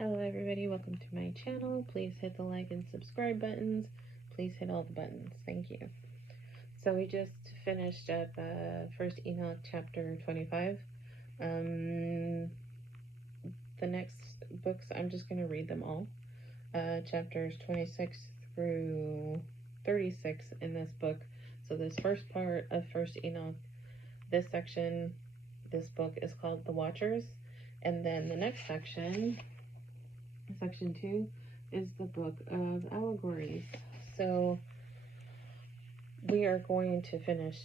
Hello everybody, welcome to my channel. Please hit the like and subscribe buttons. Please hit all the buttons. Thank you. So we just finished up First Enoch chapter 25. The next books, I'm just going to read them all. Chapters 26 through 36 in this book. So this first part of First Enoch, this section, this book is called The Watchers. And then the next section, Section 2, is the book of allegories. So we are going to finish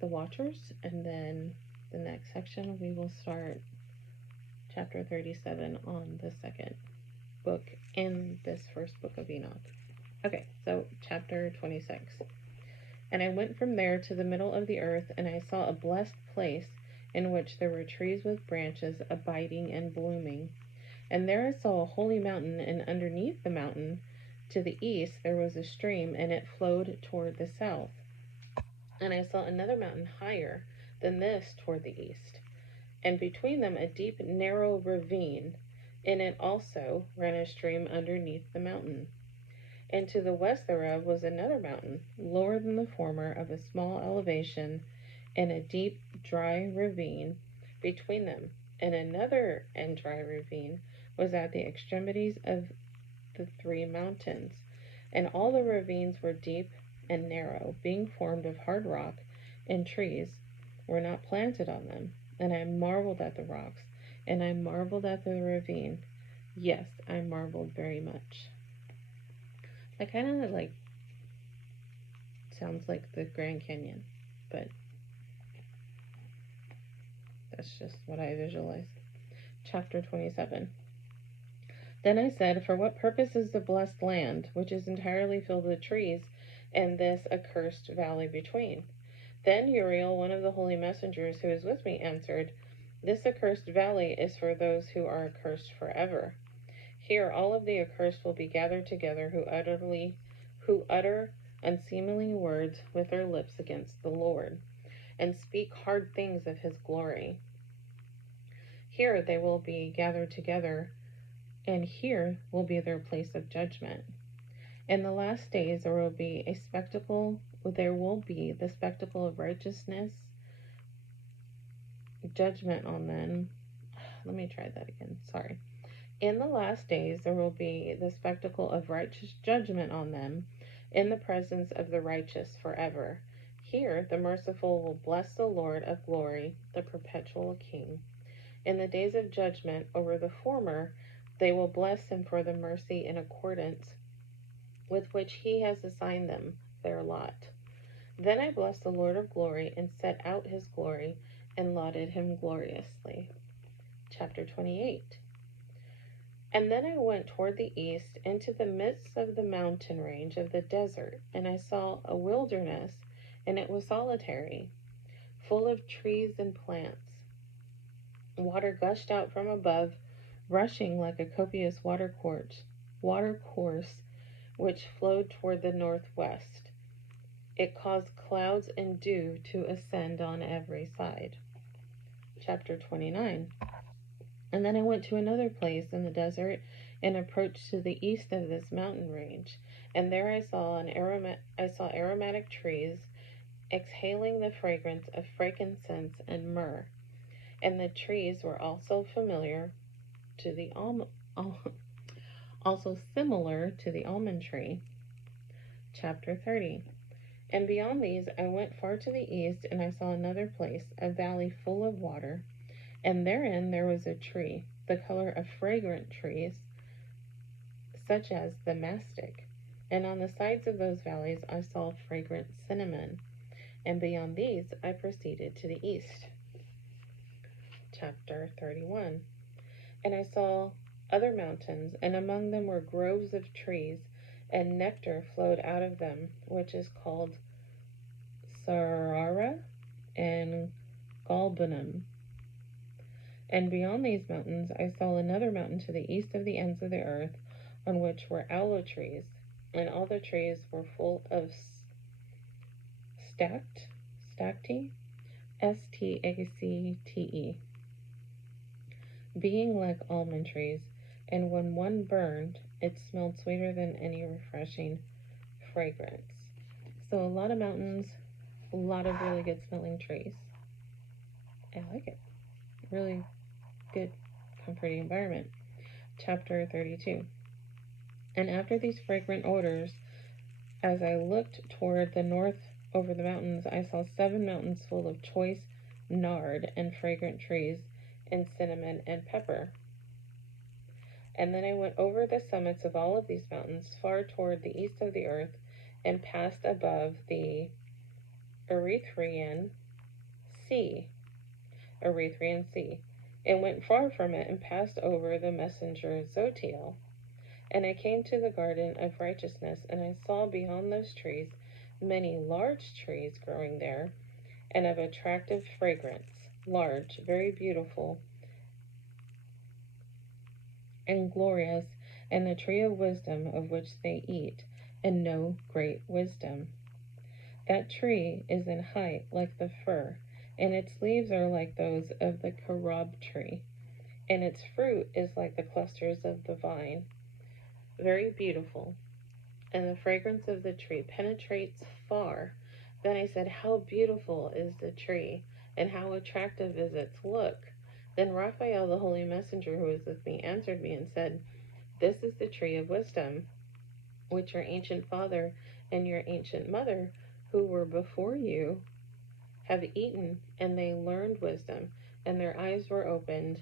the Watchers, and then the next section we will start chapter 37 on the second book in this first book of Enoch. Okay, so chapter 26. And I went from there to the middle of the earth, and I saw a blessed place in which there were trees with branches abiding and blooming. And there I saw a holy mountain, and underneath the mountain, to the east, there was a stream, and it flowed toward the south. And I saw another mountain higher than this toward the east, and between them a deep, narrow ravine. In it also ran a stream underneath the mountain. And to the west thereof was another mountain, lower than the former, of a small elevation, and a deep, dry ravine between them. And another and dry ravine was at the extremities of the three mountains. And all the ravines were deep and narrow, being formed of hard rock, and trees were not planted on them. And I marveled at the rocks, and I marveled at the ravine. Yes, I marveled very much. That kind of like sounds like the Grand Canyon, but that's just what I visualize. Chapter 27. Then I said, for what purpose is the blessed land, which is entirely filled with trees, and this accursed valley between? Then Uriel, one of the holy messengers who was with me, answered, this accursed valley is for those who are accursed forever. Here all of the accursed will be gathered together, who utter unseemly words with their lips against the Lord, and speak hard things of his glory. Here they will be gathered together, and here will be their place of judgment. In the last days there will be the spectacle of righteousness, judgment on them. Let me try that again. Sorry. In the last days there will be the spectacle of righteous judgment on them in the presence of the righteous forever. Here the merciful will bless the Lord of glory, the perpetual King. In the days of judgment over the former, they will bless him for the mercy in accordance with which he has assigned them their lot. Then I blessed the Lord of glory, and set out his glory, and lauded him gloriously. Chapter 28. And then I went toward the east, into the midst of the mountain range of the desert, and I saw a wilderness, and it was solitary, full of trees and plants. Water gushed out from above, rushing like a copious watercourse, which flowed toward the northwest. It caused clouds and dew to ascend on every side. Chapter 29. And then I went to another place in the desert, and approached to the east of this mountain range. And there I saw aromatic trees, exhaling the fragrance of frankincense and myrrh. And the trees were also similar to the almond tree. Chapter 30. And beyond these I went far to the east, and I saw another place, a valley full of water, and therein there was a tree, the color of fragrant trees, such as the mastic. And on the sides of those valleys I saw fragrant cinnamon. And beyond these I proceeded to the east. Chapter 31. And I saw other mountains, and among them were groves of trees, and nectar flowed out of them, which is called Sarara and Galbanum. And beyond these mountains I saw another mountain to the east of the ends of the earth, on which were aloe trees, and all the trees were full of stacte, Stacte, being like almond trees, and when one burned, it smelled sweeter than any refreshing fragrance. So a lot of mountains, a lot of really good smelling trees. I like it. Really good, comforting environment. Chapter 32. And after these fragrant odors, as I looked toward the north over the mountains, I saw 7 mountains full of choice nard and fragrant trees and cinnamon and pepper. And then I went over the summits of all of these mountains far toward the east of the earth and passed above the Erythraean Sea, and went far from it and passed over the messenger Zotiel. And I came to the garden of righteousness, and I saw beyond those trees many large trees growing there, and of attractive fragrance, large, very beautiful, and glorious, and the tree of wisdom of which they eat, and know great wisdom. That tree is in height like the fir, and its leaves are like those of the carob tree, and its fruit is like the clusters of the vine. Very beautiful, and the fragrance of the tree penetrates far. Then I said, how beautiful is the tree, and how attractive is its look. Then Raphael, the holy messenger who was with me, answered me and said, this is the tree of wisdom, which your ancient father and your ancient mother, who were before you, have eaten, and they learned wisdom, and their eyes were opened,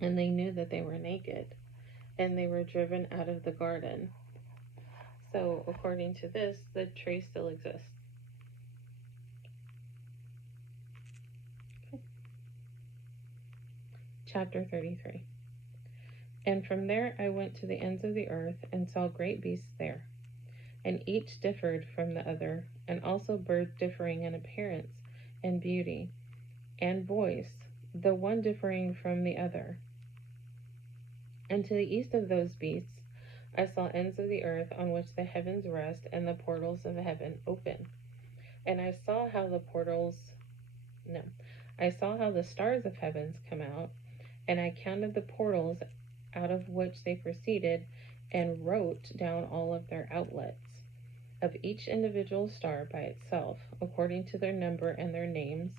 and they knew that they were naked, and they were driven out of the garden. So, according to this, the tree still exists. Okay. Chapter 33. And from there I went to the ends of the earth, and saw great beasts there, and each differed from the other, and also birds differing in appearance, and beauty, and voice, the one differing from the other. And to the east of those beasts I saw ends of the earth on which the heavens rest, and the portals of heaven open. And I saw how the stars of heavens come out, and I counted the portals out of which they proceeded, and wrote down all of their outlets, of each individual star by itself, according to their number and their names,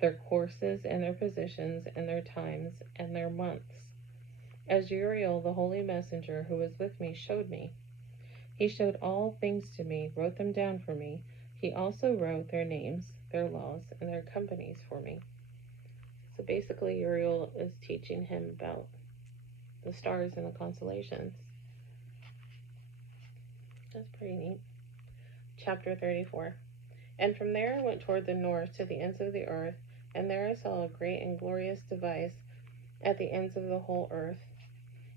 their courses and their positions, and their times and their months, as Uriel, the holy messenger who was with me, showed me. He showed all things to me, wrote them down for me. He also wrote their names, their laws, and their companies for me. So basically, Uriel is teaching him about the stars and the constellations. That's pretty neat. Chapter 34. And from there I went toward the north to the ends of the earth, and there I saw a great and glorious device at the ends of the whole earth.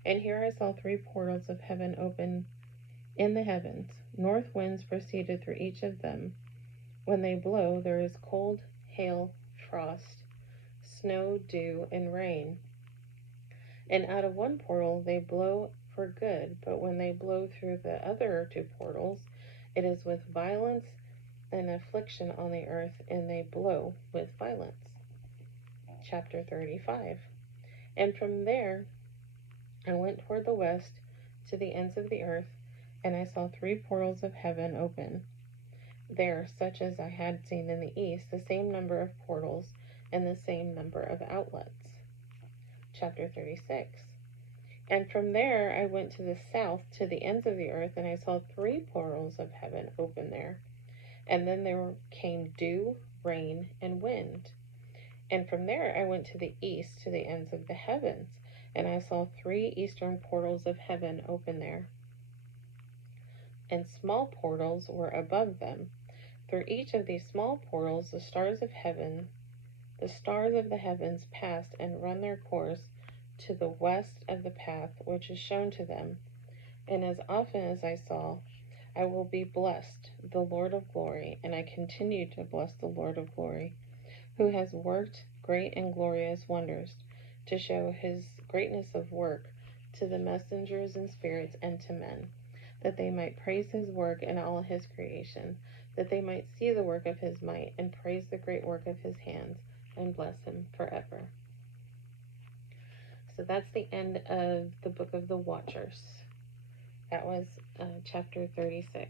And here I saw 3 portals of heaven open in the heavens. North winds proceeded through each of them. When they blow, there is cold, hail, frost, snow, dew, and rain. And out of one portal they blow for good, but when they blow through the other 2 portals, it is with violence and affliction on the earth, and they blow with violence. Chapter 35. And from there I went toward the west to the ends of the earth, and I saw 3 portals of heaven open. There, such as I had seen in the east, the same number of portals and the same number of outlets. Chapter 36. And from there I went to the south to the ends of the earth, and I saw 3 portals of heaven open there. And then there came dew, rain, and wind. And from there I went to the east to the ends of the heavens, and I saw 3 eastern portals of heaven open there. And small portals were above them. Through each of these small portals the stars of the heavens passed and run their course to the west of the path which is shown to them. And as often as I saw, I will be blessed, the Lord of glory, and I continue to bless the Lord of glory, who has worked great and glorious wonders, to show his greatness of work to the messengers and spirits and to men, that they might praise his work in all his creation, that they might see the work of his might, and praise the great work of his hands, and bless him forever. So that's the end of the Book of the Watchers. That was chapter 36.